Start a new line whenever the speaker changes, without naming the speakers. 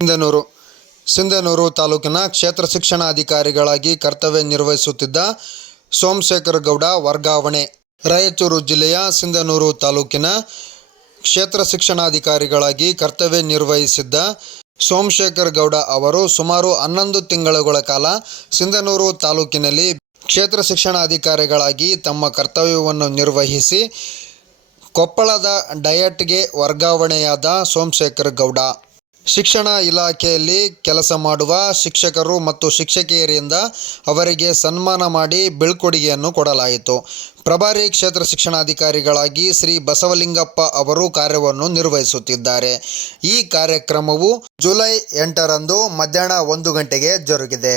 ಸಿಂಧನೂರು. ಸಿಂಧನೂರು ತಾಲೂಕಿನ ಕ್ಷೇತ್ರ ಶಿಕ್ಷಣಾಧಿಕಾರಿಗಳಾಗಿ ಕರ್ತವ್ಯ ನಿರ್ವಹಿಸುತ್ತಿದ್ದ ಸೋಮಶೇಖರ ಗೌಡ ವರ್ಗಾವಣೆ. ರಾಯಚೂರು ಜಿಲ್ಲೆಯ ಸಿಂಧನೂರು ತಾಲೂಕಿನ ಕ್ಷೇತ್ರ ಶಿಕ್ಷಣಾಧಿಕಾರಿಗಳಾಗಿ ಕರ್ತವ್ಯ ನಿರ್ವಹಿಸಿದ್ದ ಸೋಮಶೇಖರ್ ಗೌಡ ಅವರು ಸುಮಾರು ಹನ್ನೊಂದು ತಿಂಗಳುಗಳ ಕಾಲ ಸಿಂಧನೂರು ತಾಲೂಕಿನಲ್ಲಿ ಕ್ಷೇತ್ರ ಶಿಕ್ಷಣಾಧಿಕಾರಿಗಳಾಗಿ ತಮ್ಮ ಕರ್ತವ್ಯವನ್ನು ನಿರ್ವಹಿಸಿ ಕೊಪ್ಪಳದ ಡಯಟ್ಗೆ ವರ್ಗಾವಣೆಯಾದ ಸೋಮಶೇಖರ್ ಗೌಡ. ಶಿಕ್ಷಣ ಇಲಾಖೆಯಲ್ಲಿ ಕೆಲಸ ಮಾಡುವ ಶಿಕ್ಷಕರು ಮತ್ತು ಶಿಕ್ಷಕಿಯರಿಂದ ಅವರಿಗೆ ಸನ್ಮಾನ ಮಾಡಿ ಬೀಳ್ಕೊಡುಗೆಯನ್ನು ಕೊಡಲಾಯಿತು. ಪ್ರಭಾರಿ ಕ್ಷೇತ್ರ ಶಿಕ್ಷಣಾಧಿಕಾರಿಗಳಾಗಿ ಶ್ರೀ ಬಸವಲಿಂಗಪ್ಪ ಅವರು ಕಾರ್ಯವನ್ನು ನಿರ್ವಹಿಸುತ್ತಿದ್ದಾರೆ. ಈ ಕಾರ್ಯಕ್ರಮವು ಜುಲೈ ಎಂಟರಂದು ಮಧ್ಯಾಹ್ನ ಒಂದು ಗಂಟೆಗೆ ಜರುಗಿದೆ.